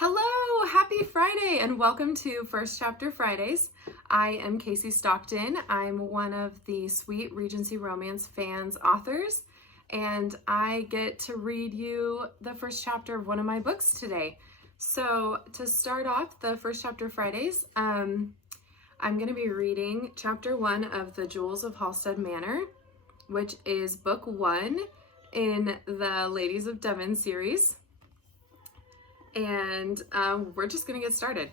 Hello, happy Friday, and welcome to First Chapter Fridays. I am Kasey Stockton. I'm one of the Sweet Regency Romance fans authors, and I get to read you the first chapter of one of my books today. So to start off the First Chapter Fridays, I'm going to be reading chapter 1 of the Jewels of Halstead Manor, which is book 1 in the Ladies of Devon series. And we're just going to get started.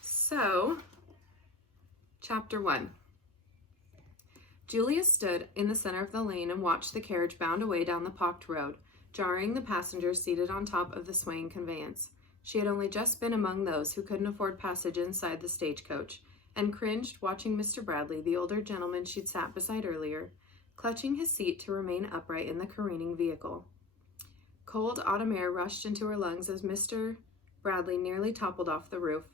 So, chapter 1. Julia stood in the center of the lane and watched the carriage bound away down the pocked road, jarring the passengers seated on top of the swaying conveyance. She had only just been among those who couldn't afford passage inside the stagecoach, and cringed watching Mr. Bradley, the older gentleman she'd sat beside earlier, clutching his seat to remain upright in the careening vehicle. Cold autumn air rushed into her lungs as Mr. Bradley nearly toppled off the roof.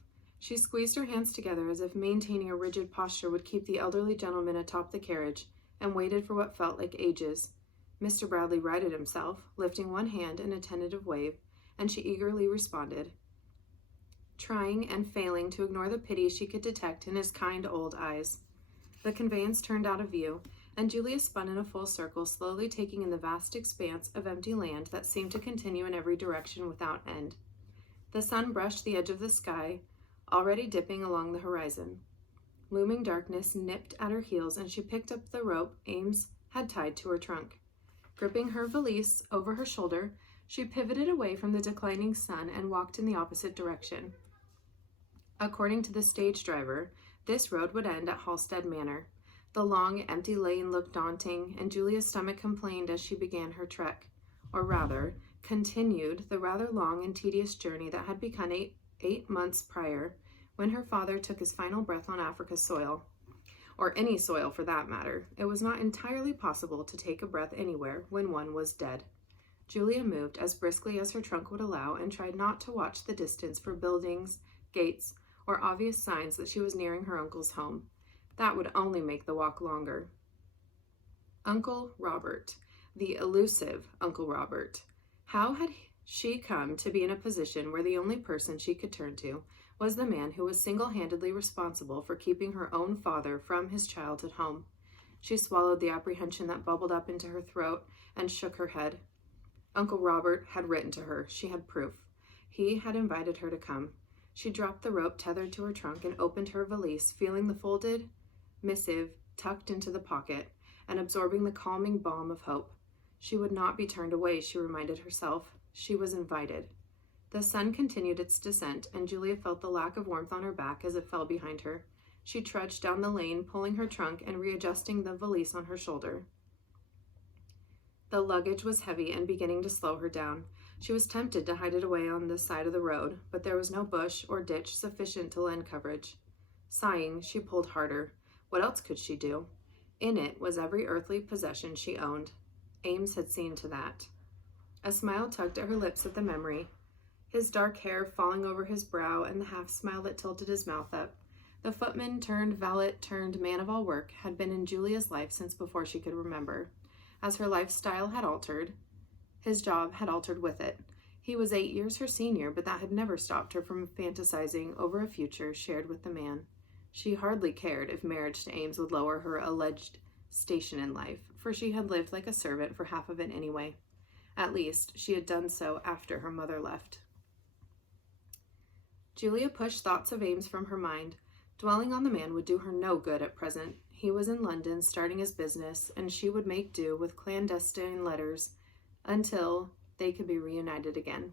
She squeezed her hands together as if maintaining a rigid posture would keep the elderly gentleman atop the carriage, and waited for what felt like ages. Mr. Bradley righted himself, lifting one hand in a tentative wave, and she eagerly responded, trying and failing to ignore the pity she could detect in his kind old eyes. The conveyance turned out of view, and Julia spun in a full circle, slowly taking in the vast expanse of empty land that seemed to continue in every direction without end. The sun brushed the edge of the sky, already dipping along the horizon. Looming darkness nipped at her heels, and she picked up the rope Ames had tied to her trunk. Gripping her valise over her shoulder, she pivoted away from the declining sun and walked in the opposite direction. According to the stage driver, this road would end at Halstead Manor. The long, empty lane looked daunting, and Julia's stomach complained as she began her trek, or rather, continued the rather long and tedious journey that had begun eight months prior, when her father took his final breath on Africa's soil, or any soil for that matter. It was not entirely possible to take a breath anywhere when one was dead. Julia moved as briskly as her trunk would allow and tried not to watch the distance for buildings, gates, or obvious signs that she was nearing her uncle's home. That would only make the walk longer. Uncle Robert, the elusive Uncle Robert. How had she come to be in a position where the only person she could turn to was the man who was single-handedly responsible for keeping her own father from his childhood home? She swallowed the apprehension that bubbled up into her throat and shook her head. Uncle Robert had written to her. She had proof. He had invited her to come. She dropped the rope tethered to her trunk and opened her valise, feeling the folded missive tucked into the pocket and absorbing the calming balm of hope. She would not be turned away, she reminded herself. She was invited. The sun continued its descent, and Julia felt the lack of warmth on her back as it fell behind her. She trudged down the lane, pulling her trunk and readjusting the valise on her shoulder. The luggage was heavy and beginning to slow her down. She was tempted to hide it away on the side of the road, but there was no bush or ditch sufficient to lend coverage. Sighing, she pulled harder. What else could she do? In it was every earthly possession she owned. Ames had seen to that. A smile tugged at her lips at the memory, his dark hair falling over his brow and the half-smile that tilted his mouth up. The footman turned valet turned man of all work had been in Julia's life since before she could remember. As her lifestyle had altered, his job had altered with it. He was 8 years her senior, but that had never stopped her from fantasizing over a future shared with the man. She hardly cared if marriage to Ames would lower her alleged station in life, for she had lived like a servant for half of it anyway. At least, she had done so after her mother left. Julia pushed thoughts of Ames from her mind. Dwelling on the man would do her no good at present. He was in London starting his business, and she would make do with clandestine letters until they could be reunited again.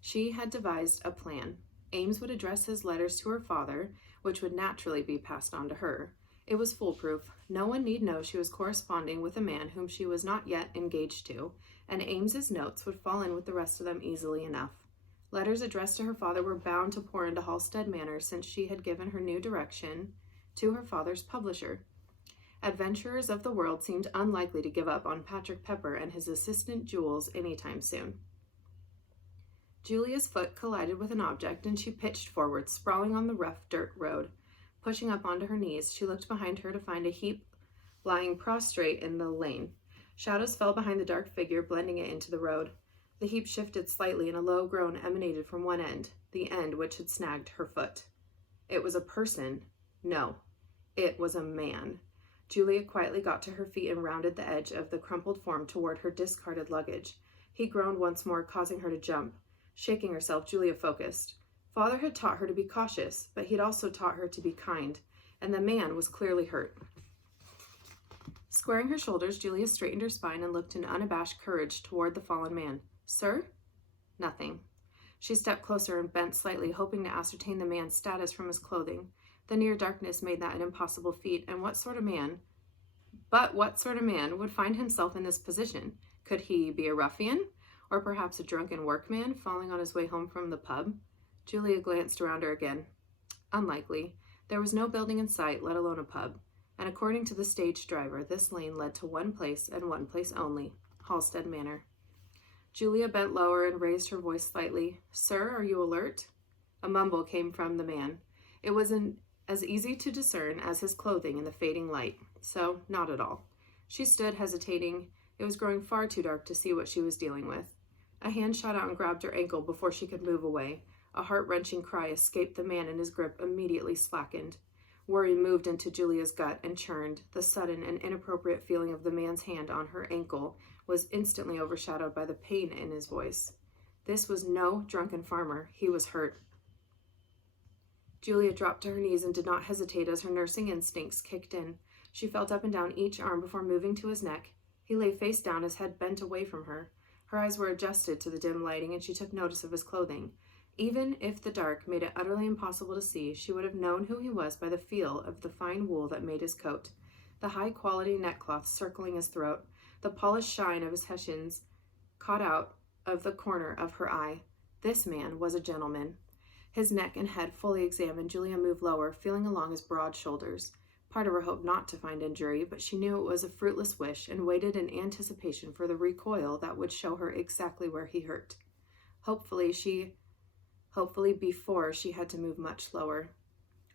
She had devised a plan. Ames would address his letters to her father, which would naturally be passed on to her. It was foolproof. No one need know she was corresponding with a man whom she was not yet engaged to, and Ames's notes would fall in with the rest of them easily enough. Letters addressed to her father were bound to pour into Halstead Manor since she had given her new direction to her father's publisher. Adventurers of the world seemed unlikely to give up on Patrick Pepper and his assistant Jewels anytime soon. Julia's foot collided with an object, and she pitched forward, sprawling on the rough dirt road. Pushing up onto her knees, she looked behind her to find a heap lying prostrate in the lane. Shadows fell behind the dark figure, blending it into the road. The heap shifted slightly and a low groan emanated from one end, the end which had snagged her foot. It was a person. No, it was a man. Julia quietly got to her feet and rounded the edge of the crumpled form toward her discarded luggage. He groaned once more, causing her to jump. Shaking herself, Julia focused. Father had taught her to be cautious, but he'd also taught her to be kind, and the man was clearly hurt. Squaring her shoulders, Julia straightened her spine and looked in unabashed courage toward the fallen man. Sir? Nothing. She stepped closer and bent slightly, hoping to ascertain the man's status from his clothing. The near darkness made that an impossible feat, and what sort of man would find himself in this position? Could he be a ruffian? Or perhaps a drunken workman falling on his way home from the pub? Julia glanced around her again. Unlikely. There was no building in sight, let alone a pub. And according to the stage driver, this lane led to one place and one place only, Halstead Manor. Julia bent lower and raised her voice slightly. Sir, are you alert? A mumble came from the man. It was as easy to discern as his clothing in the fading light, so not at all. She stood hesitating. It was growing far too dark to see what she was dealing with. A hand shot out and grabbed her ankle before she could move away. A heart-wrenching cry escaped the man, and his grip immediately slackened. Worry moved into Julia's gut and churned. The sudden and inappropriate feeling of the man's hand on her ankle was instantly overshadowed by the pain in his voice. This was no drunken farmer. He was hurt. Julia dropped to her knees and did not hesitate as her nursing instincts kicked in. She felt up and down each arm before moving to his neck. He lay face down, his head bent away from her. Her eyes were adjusted to the dim lighting, and she took notice of his clothing. Even if the dark made it utterly impossible to see, she would have known who he was by the feel of the fine wool that made his coat, the high-quality neckcloth circling his throat, the polished shine of his hessians caught out of the corner of her eye. This man was a gentleman. His neck and head fully examined, Julia moved lower, feeling along his broad shoulders. Part of her hoped not to find injury, but she knew it was a fruitless wish and waited in anticipation for the recoil that would show her exactly where he hurt. Hopefully before she had to move much lower.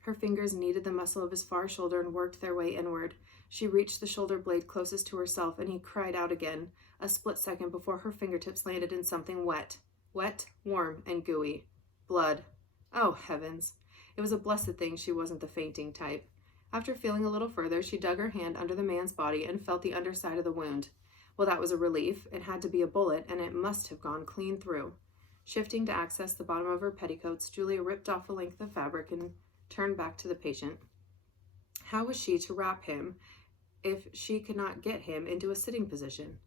Her fingers kneaded the muscle of his far shoulder and worked their way inward. She reached the shoulder blade closest to herself, and he cried out again, a split second before her fingertips landed in something wet, warm, and gooey. Blood. Oh, heavens. It was a blessed thing she wasn't the fainting type. After feeling a little further, she dug her hand under the man's body and felt the underside of the wound. Well, that was a relief. It had to be a bullet, and it must have gone clean through. Shifting to access the bottom of her petticoats, Julia ripped off a length of fabric and turned back to the patient. How was she to wrap him if she could not get him into a sitting position?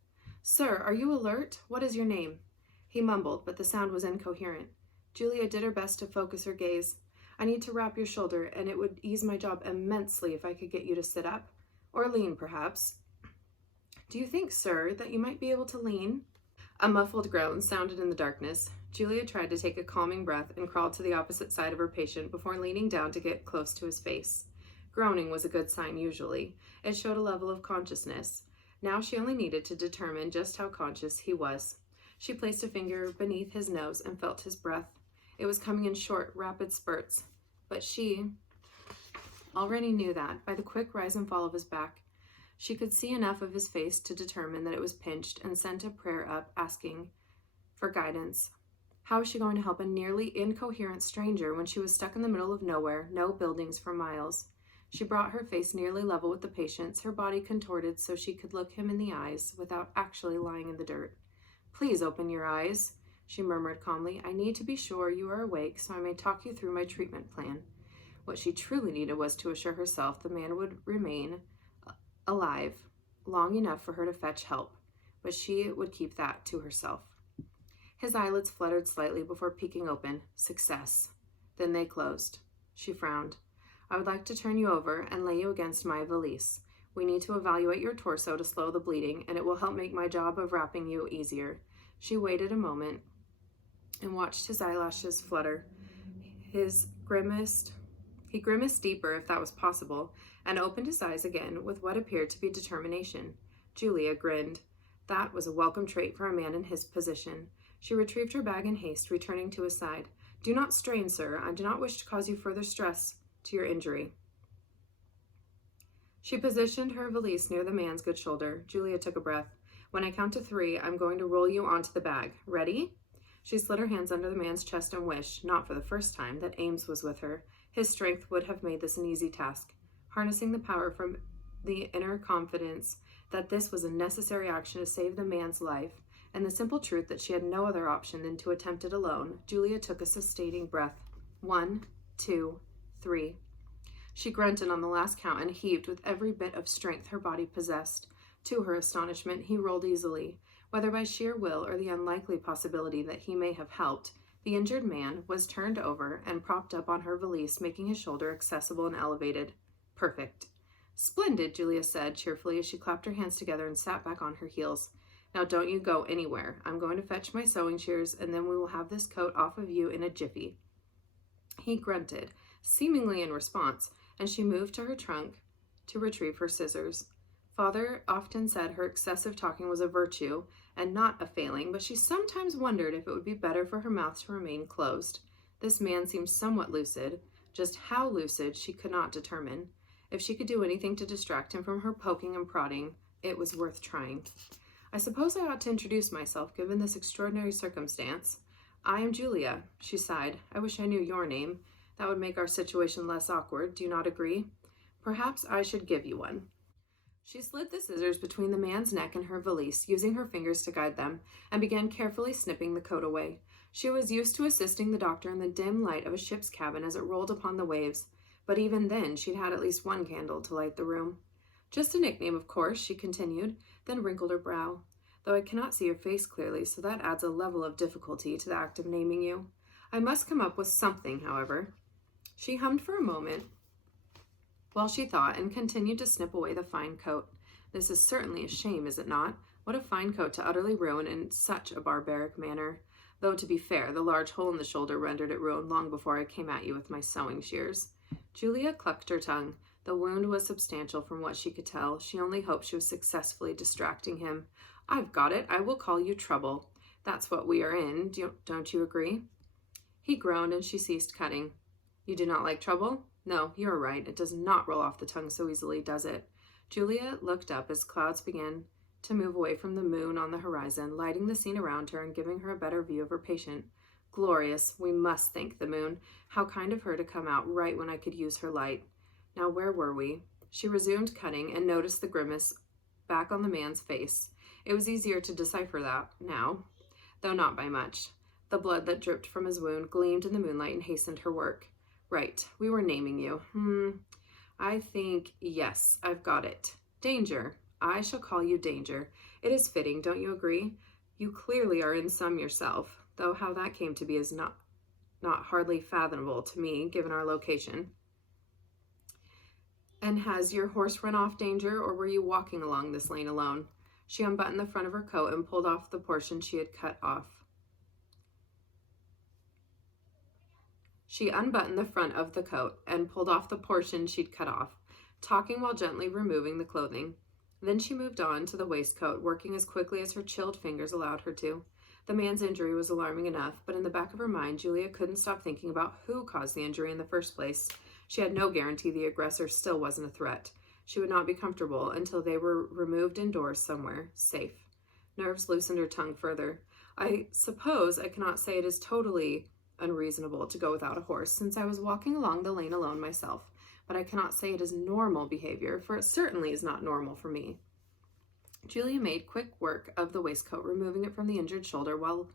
Sir, are you alert? What is your name? He mumbled, but the sound was incoherent. Julia did her best to focus her gaze. I need to wrap your shoulder, and it would ease my job immensely if I could get you to sit up. Or lean, perhaps. Do you think, sir, that you might be able to lean? A muffled groan sounded in the darkness. Julia tried to take a calming breath and crawled to the opposite side of her patient before leaning down to get close to his face. Groaning was a good sign usually. It showed a level of consciousness. Now she only needed to determine just how conscious he was. She placed a finger beneath his nose and felt his breath. It was coming in short, rapid spurts. But she already knew that by the quick rise and fall of his back. She could see enough of his face to determine that it was pinched and sent a prayer up asking for guidance. How was she going to help a nearly incoherent stranger when she was stuck in the middle of nowhere, no buildings for miles? She brought her face nearly level with the patient's, her body contorted so she could look him in the eyes without actually lying in the dirt. Please open your eyes, she murmured calmly. I need to be sure you are awake so I may talk you through my treatment plan. What she truly needed was to assure herself the man would remain alive long enough for her to fetch help, but she would keep that to herself. His eyelids fluttered slightly before peeking open. Success. Then they closed. She frowned. I would like to turn you over and lay you against my valise. We need to evaluate your torso to slow the bleeding, and it will help make my job of wrapping you easier. She waited a moment and watched his eyelashes flutter. He grimaced deeper, if that was possible, and opened his eyes again with what appeared to be determination. Julia grinned. That was a welcome trait for a man in his position. She retrieved her bag in haste, returning to his side. Do not strain, sir. I do not wish to cause you further stress to your injury. She positioned her valise near the man's good shoulder. Julia took a breath. When I count to 3, I'm going to roll you onto the bag. Ready? She slid her hands under the man's chest and wished, not for the first time, that Ames was with her. His strength would have made this an easy task. Harnessing the power from the inner confidence that this was a necessary action to save the man's life, and the simple truth that she had no other option than to attempt it alone, Julia took a sustaining breath. 1, 2, 3. She grunted on the last count and heaved with every bit of strength her body possessed. To her astonishment, he rolled easily. Whether by sheer will or the unlikely possibility that he may have helped, the injured man was turned over and propped up on her valise, making his shoulder accessible and elevated. Perfect. Splendid, Julia said cheerfully as she clapped her hands together and sat back on her heels. Now don't you go anywhere. I'm going to fetch my sewing shears, and then we will have this coat off of you in a jiffy. He grunted, seemingly in response, and she moved to her trunk to retrieve her scissors. Father often said her excessive talking was a virtue and not a failing, but she sometimes wondered if it would be better for her mouth to remain closed. This man seemed somewhat lucid. Just how lucid she could not determine. If she could do anything to distract him from her poking and prodding, it was worth trying. I suppose I ought to introduce myself, given this extraordinary circumstance. I am Julia, she sighed. I wish I knew your name. That would make our situation less awkward. Do you not agree? Perhaps I should give you one. She slid the scissors between the man's neck and her valise, using her fingers to guide them, and began carefully snipping the coat away. She was used to assisting the doctor in the dim light of a ship's cabin as it rolled upon the waves, but even then she'd had at least one candle to light the room. Just a nickname, of course, she continued, then wrinkled her brow. Though I cannot see your face clearly, so that adds a level of difficulty to the act of naming you. I must come up with something, however. She hummed for a moment while she thought and continued to snip away the fine coat. This is certainly a shame, is it not? What a fine coat to utterly ruin in such a barbaric manner. Though, to be fair, the large hole in the shoulder rendered it ruined long before I came at you with my sewing shears. Julia clucked her tongue. The wound was substantial from what she could tell. She only hoped she was successfully distracting him. I've got it. I will call you Trouble. That's what we are in. Don't you agree? He groaned and she ceased cutting. You do not like trouble? No, you are right. It does not roll off the tongue so easily, does it? Julia looked up as clouds began to move away from the moon on the horizon, lighting the scene around her and giving her a better view of her patient. Glorious. We must thank the moon. How kind of her to come out right when I could use her light. Now, where were we? She resumed cutting and noticed the grimace back on the man's face. It was easier to decipher that now, though not by much. The blood that dripped from his wound gleamed in the moonlight and hastened her work. Right, we were naming you. I think, yes, I've got it. Danger. I shall call you Danger. It is fitting, don't you agree? You clearly are in some yourself, though how that came to be is not hardly fathomable to me, given our location. And has your horse run off, Danger, or were you walking along this lane alone? She unbuttoned the front of her coat and pulled off the portion she had cut off. She unbuttoned the front of the coat and pulled off the portion she'd cut off, talking while gently removing the clothing. Then she moved on to the waistcoat, working as quickly as her chilled fingers allowed her to. The man's injury was alarming enough, but in the back of her mind, Julia couldn't stop thinking about who caused the injury in the first place. She had no guarantee the aggressor still wasn't a threat. She would not be comfortable until they were removed indoors somewhere, safe. Nerves loosened her tongue further. I suppose I cannot say it is totally unreasonable to go without a horse, since I was walking along the lane alone myself, but I cannot say it is normal behavior, for it certainly is not normal for me. Julia made quick work of the waistcoat, removing it from the injured shoulder while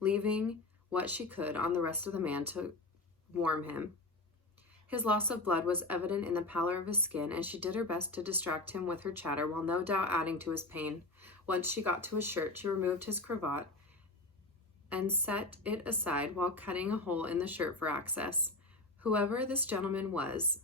leaving what she could on the rest of the man to warm him. His loss of blood was evident in the pallor of his skin, and she did her best to distract him with her chatter, while no doubt adding to his pain. Once she got to his shirt, she removed his cravat and set it aside while cutting a hole in the shirt for access. Whoever this gentleman was,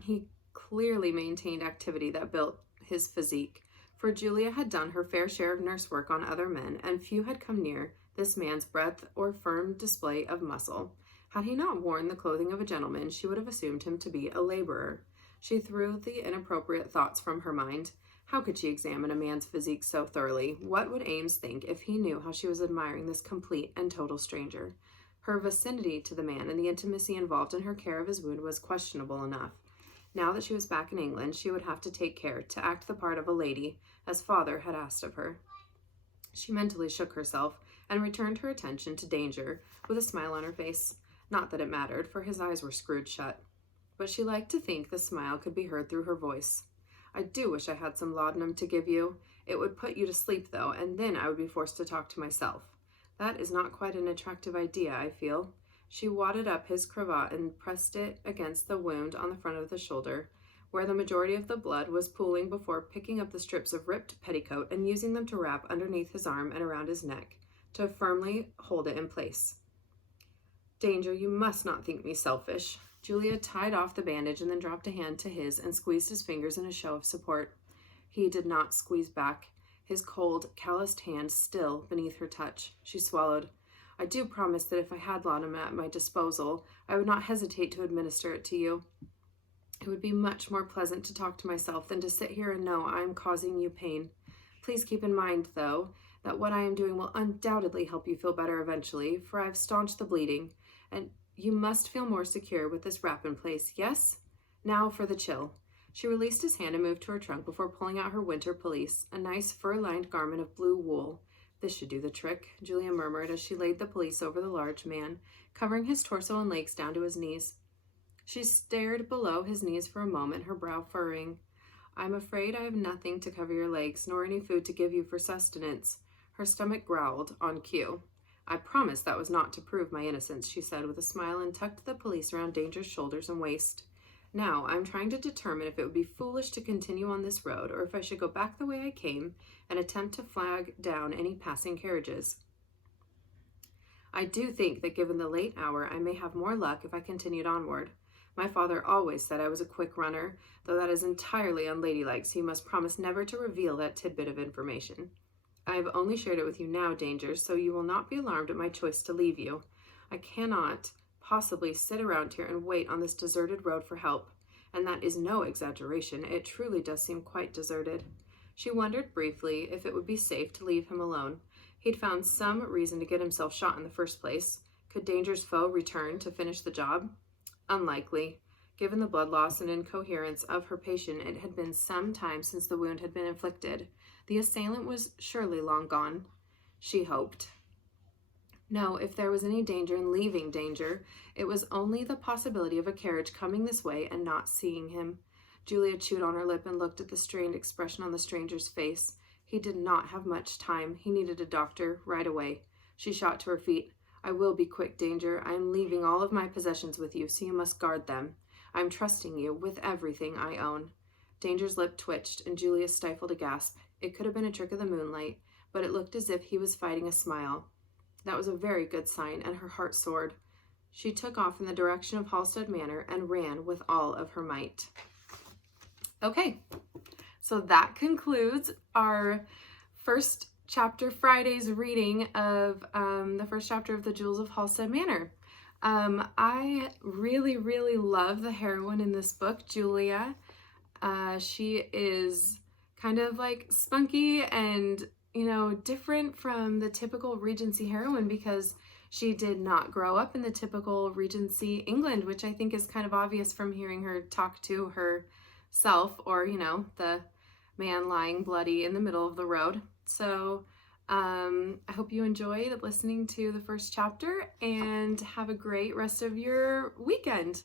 he clearly maintained activity that built his physique, for Julia had done her fair share of nurse work on other men, and few had come near this man's breadth or firm display of muscle. Had he not worn the clothing of a gentleman, she would have assumed him to be a laborer. She threw the inappropriate thoughts from her mind. How could she examine a man's physique so thoroughly? What would Ames think if he knew how she was admiring this complete and total stranger? Her vicinity to the man and the intimacy involved in her care of his wound was questionable enough. Now that she was back in England, she would have to take care to act the part of a lady, as father had asked of her. She mentally shook herself and returned her attention to Danger with a smile on her face. Not that it mattered, for his eyes were screwed shut. But she liked to think the smile could be heard through her voice. I do wish I had some laudanum to give you. It would put you to sleep, though, and then I would be forced to talk to myself. That is not quite an attractive idea, I feel. She wadded up his cravat and pressed it against the wound on the front of the shoulder, where the majority of the blood was pooling, before picking up the strips of ripped petticoat and using them to wrap underneath his arm and around his neck to firmly hold it in place. Danger, you must not think me selfish. Julia tied off the bandage and then dropped a hand to his and squeezed his fingers in a show of support. He did not squeeze back, his cold, calloused hand still beneath her touch. She swallowed. I do promise that if I had laudanum at my disposal, I would not hesitate to administer it to you. It would be much more pleasant to talk to myself than to sit here and know I am causing you pain. Please keep in mind, though, that what I am doing will undoubtedly help you feel better eventually, for I have staunched the bleeding, and you must feel more secure with this wrap in place, yes? Now for the chill. She released his hand and moved to her trunk before pulling out her winter pelisse, a nice fur-lined garment of blue wool. This should do the trick, Julia murmured as she laid the pelisse over the large man, covering his torso and legs down to his knees. She stared below his knees for a moment, her brow furrowing. I'm afraid I have nothing to cover your legs, nor any food to give you for sustenance. Her stomach growled, on cue. I promised that was not to prove my innocence, she said with a smile, and tucked the pelisse around Danger's shoulders and waist. Now, I'm trying to determine if it would be foolish to continue on this road, or if I should go back the way I came and attempt to flag down any passing carriages. I do think that given the late hour, I may have more luck if I continued onward. My father always said I was a quick runner, though that is entirely unladylike, so you must promise never to reveal that tidbit of information. I have only shared it with you now, Danger, so you will not be alarmed at my choice to leave you. I cannot possibly sit around here and wait on this deserted road for help, and that is no exaggeration. It truly does seem quite deserted. She wondered briefly if it would be safe to leave him alone. He'd found some reason to get himself shot in the first place. Could Danger's foe return to finish the job? Unlikely. Given the blood loss and incoherence of her patient, it had been some time since the wound had been inflicted. The assailant was surely long gone. She hoped. No, if there was any danger in leaving Danger, it was only the possibility of a carriage coming this way and not seeing him. Julia chewed on her lip and looked at the strained expression on the stranger's face. He did not have much time. He needed a doctor right away. She shot to her feet. I will be quick, Danger. I am leaving all of my possessions with you, so you must guard them. I am trusting you with everything I own. Danger's lip twitched, and Julia stifled a gasp. It could have been a trick of the moonlight, but it looked as if he was fighting a smile. That was a very good sign, and her heart soared. She took off in the direction of Halstead Manor and ran with all of her might. Okay, so that concludes our first chapter Friday's reading of the first chapter of the Jewels of Halstead Manor. I really, really love the heroine in this book, Julia. She is kind of like spunky and, different from the typical Regency heroine because she did not grow up in the typical Regency England, which I think is kind of obvious from hearing her talk to herself or, the man lying bloody in the middle of the road. So I hope you enjoyed listening to the first chapter and have a great rest of your weekend.